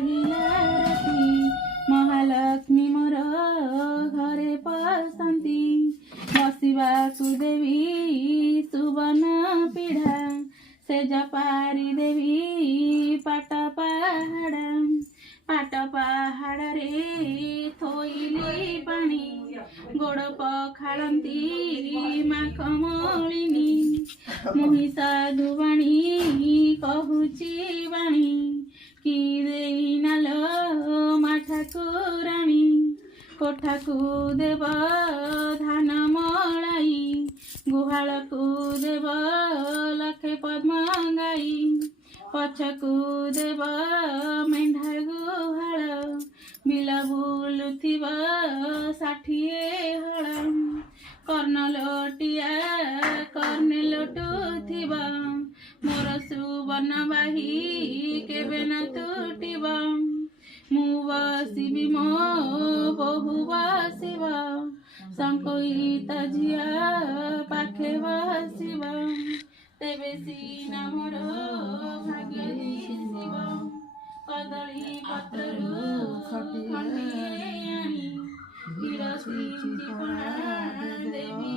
पाहिला राती महालक्ष्मी मोर घरे पसंती बसिबाकु देवी सुबन पिढ़ा सेज पारी देवी पाट पहाड़ रे थोइली पानी गोड़ पखाड़ती माख मलिनी मुही साधुवाणी कहुची बाणी कि देइनालो माठाकुराणी कोठाकु देव धान मड़ाई गुहालकु देव लखे पद्म गाई पछकु देव मेढा गुहाल बिल बुलुथिब 60 हल कर्ण लोटिया कर्णे लोटुथिब मोर सुवर्णबाही केबे न तुटिब मु बसिबि मो बहु बसिब संकोहित झिया पाखे बसिब तेबे सीना मोर भाग्य दिसिब कदली पत्रु खटिए आनी किरसी चिपणा देवी